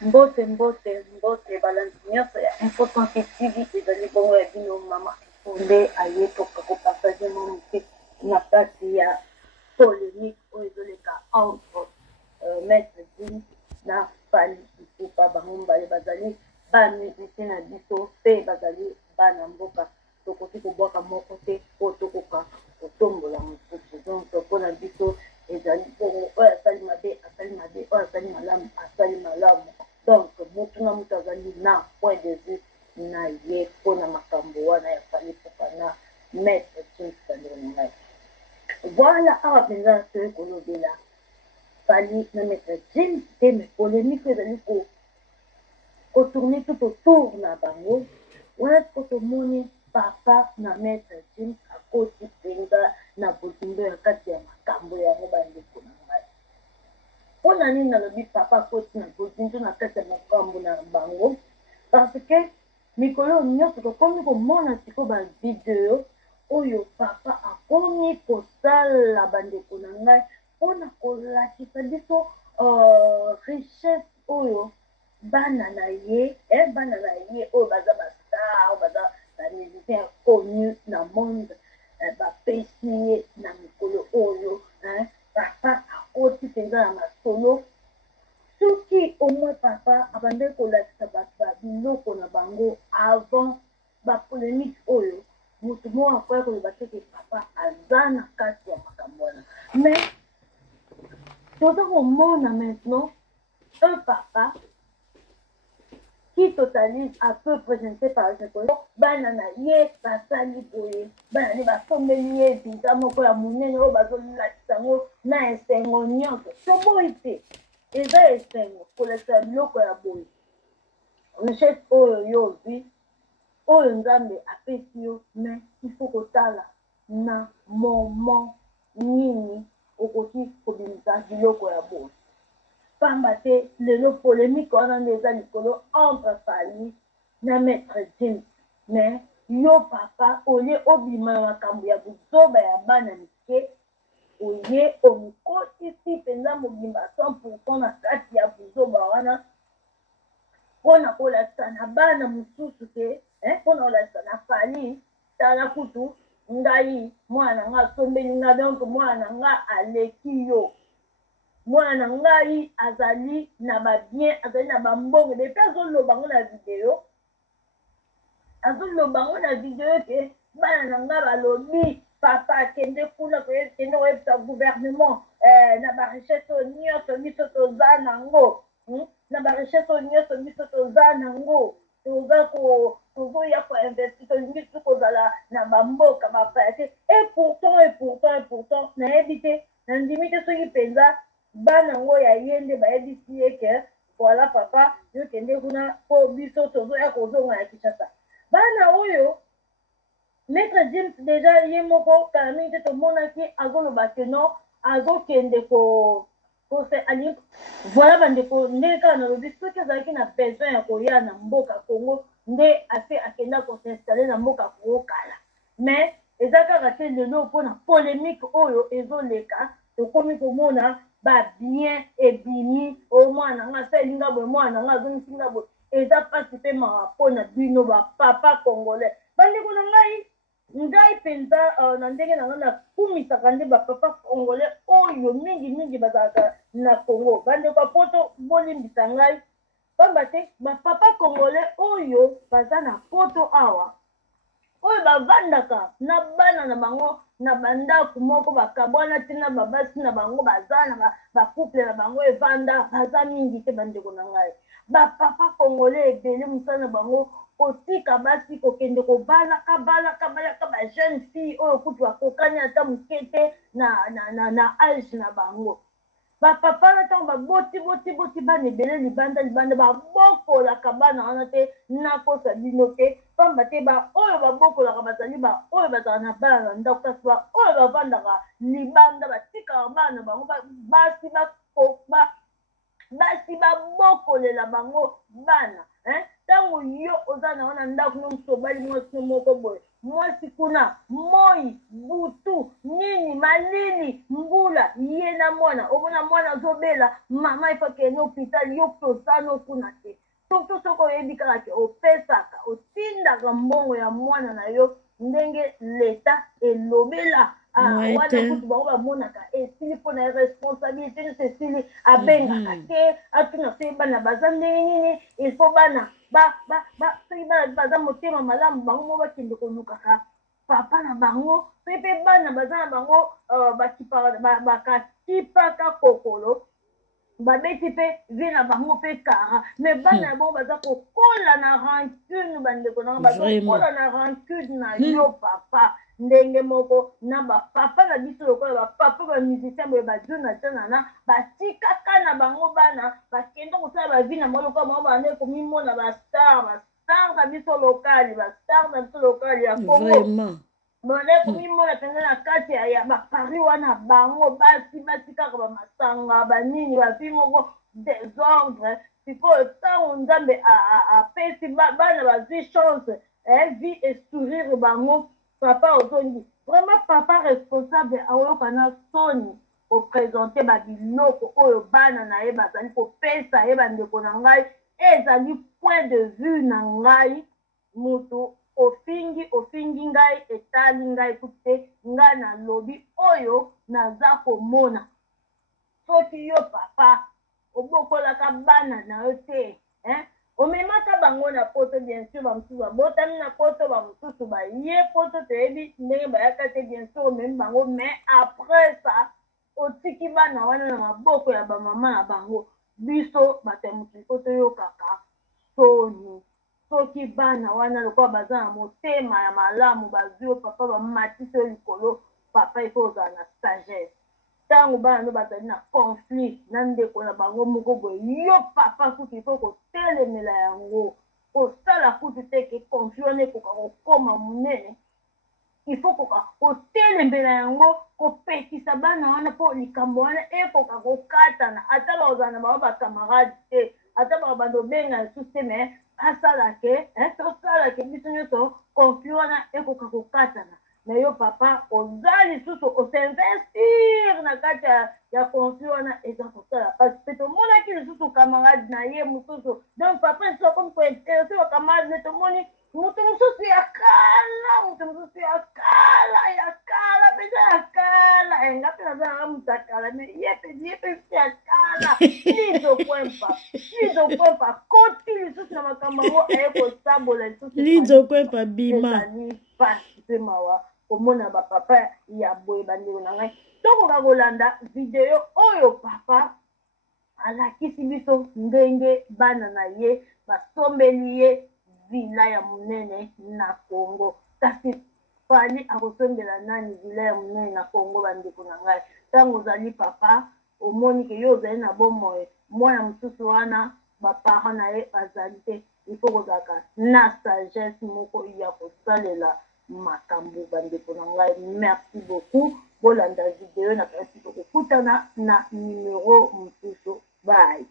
Mbote mbote mbote balanzi nyonso ya importance TV ezali bongo ya bino mama Fonde aye toka kopartage mwa moke na kati ya polémique oyo ezoleka entre maître Jim na Fally Ipupa. Bango mibale bazali bamusicien na biso mpe bazali bana mboka, tokoki kobwaka moko te po tokoka kotombola mosusu. Donc mpona biso ezali bongo oyo asali mabe asali mabe, oyo asali malamu asali malamu. Donc mutu na mutu azali na point de vue na ye mpona makambo wana ya Fally Ipupa na maître Jim Sandro na ngai. Voilà awa mpenza toye kolobela Fally na maître Jim te, me polémique ezali kotourne tout autour na bango wana siko tomoni papa na maître Jim akoti mpenza na bozindo ya kati ya makambo yango bandeko na ngai. Mpona nini nalobi papa akoti na bozindo na kati ya makambo na bango? Parce que mikolo nyonso tokomi komona siko bavideo oyo papa akomi kosala bandeko na ngai mpona kolakisa biso richesse oyo bana na ye oyo baza bastar oyo baza bamusicien connu na monde bapesi ye na mikolo oyo. Papa akoti mpenza na masolo, soki omoi papa abandaki kolakisa bato babiloko na bango avant bapolémique oyo, moto moko akoya koloba teke papa aza na kati ya makambo wana. Mais toza komona maintenant un papa qui totalise à peu présenté par exemple bana na ye basali boye, bana ne basombeli ye biza moko ya monene oyo bazolakisa yango na esengo nyonso. Toboyi te, eza esengo kolakisa biloko ya boye, richesse oyo yo ozwi oyo nzambe apesi yo, mais il faut kotala na moment nini okoki kobimisa biloko ya boye. Pamba te lelo polémique wana nde eza likolo entre Fally na maître Jim. Mais yo papa olie obima na makambo ya buzoba ya bana mike, oye omikotisi mpenza mobimba 100% na kati ya buzoba wana mpona kolakisa na bana mosusu te, mpona kolakisa na Fally tala kutu ngai mwana nga asombeli nga, donc mwana nga aleki yo, mwana ngai azali na babien, azali na bambongo. Depuis azoloba ngo na video, ke bana na nga balobi papa akende kuna kende koyebisa gouvernement na barichesse oyo nyonso biso toza nango, na barichesse oyo nyonso biso toza nango, tozoya koinvesti, tolingi tu kozala na bamboka bapaya te. Et pourtant nayebi te, nandimi te soki mpenza bana yango ya ye nde bayebisi ye ke voilà papa yokende kuna mpo biso tozoya kozonga na Kinshasa. Bana oyo maître James deja ye moko kala mingi te tomonaki azoloba ke non azokende kose ali. Voilà bandeko ndenge kaka nalobi soki azalaki na besoin ya koya na mboka Congo nde ase akenda kosinstale na mboka Congo kala. Mais eza kaka te lelo mpona polémique oyo ezoleka tokomi komona babien ebimi o mwana nga asalinga boye, mwana nga azongisinga boye. Eza mpasi mpe mawa mpona bino bapapa congolais. Bandeko na ngai mpenza na ndenge na ngai nakumisaka nde bapapa congolais oyo mingi bazalaka na Congo. Bandeko ya poto bolimbisa ngai pamba te bapapa congolais oyo baza na poto awa, oyo bavandaka na bana na bango na bandako moko bakabwana te na babasi na bango baza na bacouple na bango evanda, baza mingi te bandeko na ngai. Bapapa congolais ebele mosala na bango kotika basi kokende kobalaka bajeune fille oyo kutu bakokani ata moke te na age na bango. Bapapa na ntango baboti bana ebele libanda babokolaka bana wana te, nakosa bino te pamba te baoyo babokolaka bazali baoyo bazala na bana na ndako, kasi baoyo bavandaka libanda batikaka bana bango basi babokolela bango bana. Ntango yo oza na wana ndako no mosobali mwasi moko boye mwasi kuna moi butu nini malili mbula ye na mwana omona mwana zobela mama ifake no hôpital yo posano kuna te surtout soko oyebi kaka ke opesaka otindaka mbongo ya mwana na yo ndenge leta elobela wana kutu bango bamonaka esili mpona ya responsabilité nyonso esili abengaka te atuna soki bana baza ndenge nini il faut bana soki bana baza motema malamu bango mo bakende kolukaka papa na bango soki mpe bana baza na bango bakatipaka kokolo babeti mpe vi na bango mpe kara mais bana ya bango baza kokola na rancune bandeko nango bazokola na rancune na yo papa ndenge moko na bapapa na biso lokola bapapa bamusicien boye bajonatanana batikaka na bango bana bakende kosala bavi na bango lokola bango bande komimona bastar na biso lokali bastar na biso lokali ya kongo bande komimona penge na kati ya bapari wana bango basi kaka bamasanga banini bavi moko désordre sikoyo ntango nzambe apesi bana bazwi chance vie et sourire bango papa ozongi vraiment papa responsable aoyoka na soni oprésente babiloko oyo bana na ye bazali kopesa ye bandeko na ngai ezali point de vue na ngai mutu ofingi ngai etali ngai kute ngai nalobi oyo naza komona soki yo papa obokolaka bana na yo te omemaka bango na poto bien sûr bamosusu babotami na poto bamosusu baye poto toyebi ndenge bayaka te bien sûr omemi bango mais après ça otiki bana wana na maboko ya bamama na bango biso bato ya mokili po toyokaka soni soki bana wana lokola baza na motema ya malamu bazwi yo papa bamatisi yo likolo papa ifo ozala na sagesse ntango bana no bazali na conflit na ndeko na bango moko boye yo papa kutu ifo kotelemela yango kosala kutu te ke conflit wana ekoka kokoma monene ifo koka kotelemela yango kopekisa bana wana mpo likambo wana ekoka kokatana ata bazala na bango bakamarade te ata bakabanda obenga lisusu te mais asalake tosalake biso nyonso conflit wana ekoka kokatana mais yo papa oza lisusu osinvestir na kati ya conflit wana eza kosala pasi mpe tomonaki lisusu camarade na ye mosusu donc papa lisusu akomi kointerese bacamarade ne tomoni moto mosusu ya kala mpenza ya kala enga mpe naza nanga moto ya kala mais ye mpe ya kala lizokwempa koti lisusu na makambo yango aye kosabola lisusu lizokwempa bima ezali pasi mpe mawa komona bapapa ya boye bandeko na ngai tokoka kolanda video oyo papa alakisi biso ndenge bana na ye basombeli ye vila ya monene na Congo kasi fali akosombela nani vila ya monene na Congo bandeko na ngai ntango ozali papa omoni ke yo ozali na bomoi mwana mosusu wana baparent na ye bazali te ifo kozalaka na sagesse moko ya kosalela makambo bandeko na ngai merci beaucoup bolanda video na kasi tokokutana na numero mosusu bye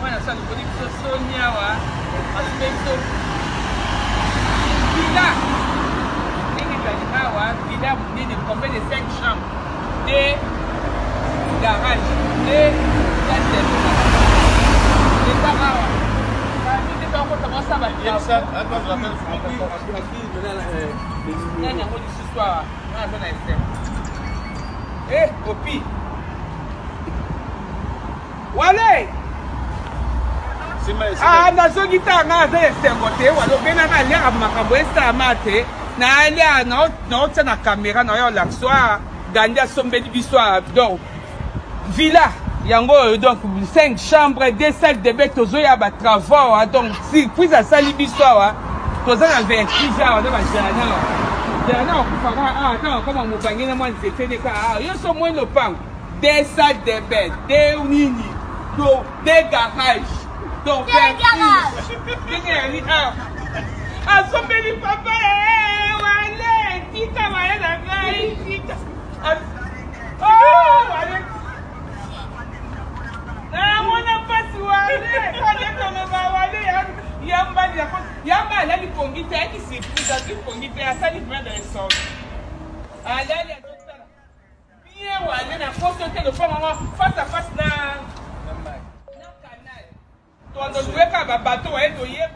mwana sana kodi biso sonia wa aspecto villa ndenge ezali awa villa monene combien de 5 chambres de garage de awa yango lisusu awa aza na estem opi wale nazongi tanga aza esengo te wala obenanga aliaka makambo esalama te naalia naotia na kamera naoya olakso gandi asombeli biso donc villa yango donc 5 chambres 2 salles de bain tozoya batravaux donc surprise asali biso awa toza na vertige awa na bagerana gerana okufaka ntango akoma mobangi na mwa nzete neka nyonso moi lopango 2 salles de bain 2 nini 2 garage donc ndenge yali asombeli papa wale tika wale na ngai tika wale mwana pasi wale kale toloba wale Yamba alali pongi te qui s'est pris dans le pongi te à ça il vient de son. Alali a tout ça. Bien ou aller na poste te le face à face na canal. Toi on doit ka ba bateau et doyer